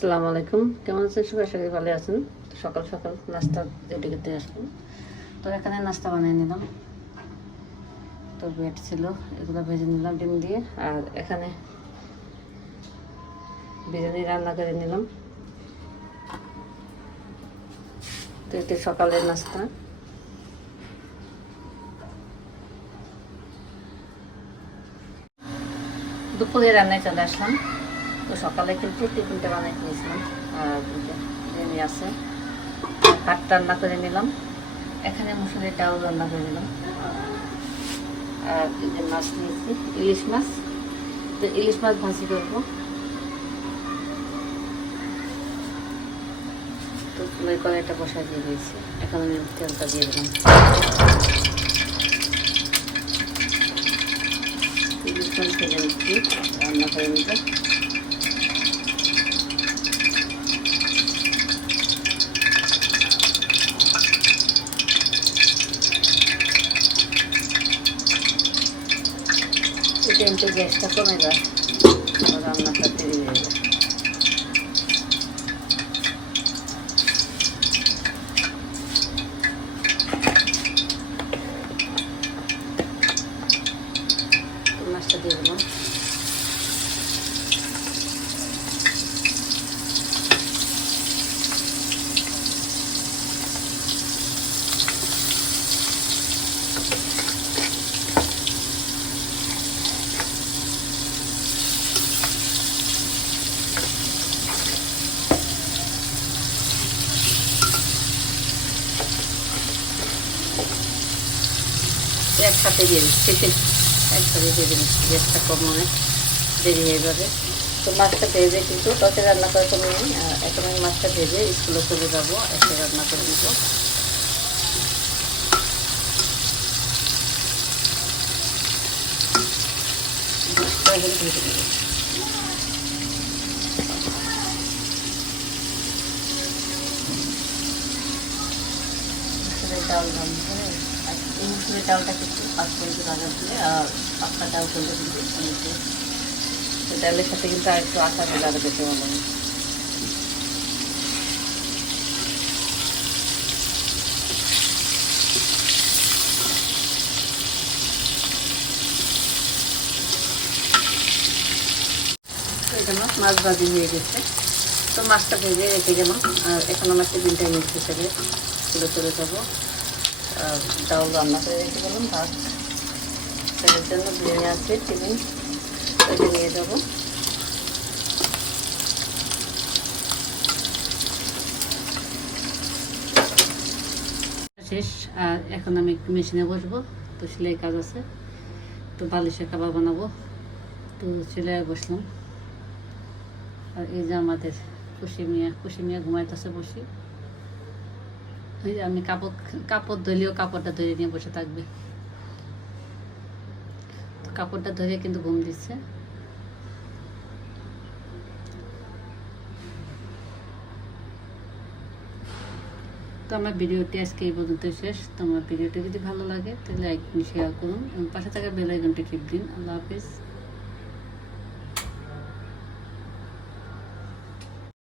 আসসালামু আলাইকুম, কেমন আছেন সবাই? আশা করি ভালো আছেন। সকাল সকাল নাস্তা রেডি করতে আসলাম। তো এখানে নাস্তা বানিয়ে নিলাম। তো ব্রেড ছিল, এগুলো ভেজে নিলাম ডিম দিয়ে। আর এখানে বিরিয়ানি রান্না করে নিলাম। তো এটা সকালের নাস্তা। দুপুরে রান্নায় চলে আসলাম। তো সকালে কিন্তু টিফিনটা বানিয়ে নিয়েছিলাম। আর বিরিয়ানি আছে, ভাত রান্না করে নিলাম। এখানে মুসুরির ডাল রান্না করে নিলাম। আর এই যে মাছ নিয়েছি, ইলিশ মাছ। তো ইলিশ মাছ ভাজি করবো। তো ফুলের কড়াইটা বসাই দিয়ে দিয়েছি। এখন আমি তেলটা দিয়ে দিলাম। ইলিশ মাছ ভেজে নিচ্ছি, রান্না করে নিতে। কিন্তু গ্যাসটা কমে যায়, রান্নাটা দেরি হয়ে যায়। মাছটা দিয়ে দিলাম। একসাথে দিয়ে দিচ্ছি, একসাথে দিয়ে দিচ্ছি, গ্যাসটা কম মানে দেরি হয়ে যাবে। তো মাছটা ভেজে কিন্তু তরকারি রান্না করে কমে নিই। এখন আমি মাছটা ভেজে স্কুলে চলে যাবো, এসে রান্না করে দিব। মাছটা এখন ভেজে দেবো। ডাল রান্না এই মুসুরের ডালটা কিন্তু 5 মিনিট রান্না দিলে, আর পাতলা ডাল করলে কিন্তু ডালের সাথে কিন্তু আর একটু আটা দিলে আরও বেশি ভালো লাগে। এই জন্য মাছ ভাজি হয়ে গেছে। তো মাছটা ভেজে রেখে গেলাম। আর এখন আমার টিফিনটা নিতে হিসেবে তুলে চলে যাবো। আর ডাল রান্না করে রেখে গেলাম। ভাত ছেলের জন্য বিরিয়ানি আছে, টিফিন ওইটা নিয়ে যাবো। শেষ। আর এখন আমি একটু মেশিনে বসবো। তো সেলাই কাজ আছে, তো বালিশের কাবাব বানাবো। তো সেলাই বসলাম। আর এই যে আমাদের খুশি মিয়া ঘুমাইতেছে বসি। ওই যে আমি কাপড় ধরলেও কাপড়টা ধরে নিয়ে বসে থাকবে। তো কাপড়টা ধরে কিন্তু ঘুম দিচ্ছে। তো আমার ভিডিওটি আজকে এই পর্যন্ত শেষ। তো আমার ভিডিওটি যদি ভালো লাগে তাহলে লাইক শেয়ার করুন এবং পাশে থাকা বেল আইকনটি টিপ দিন। আল্লাহ হাফিজ।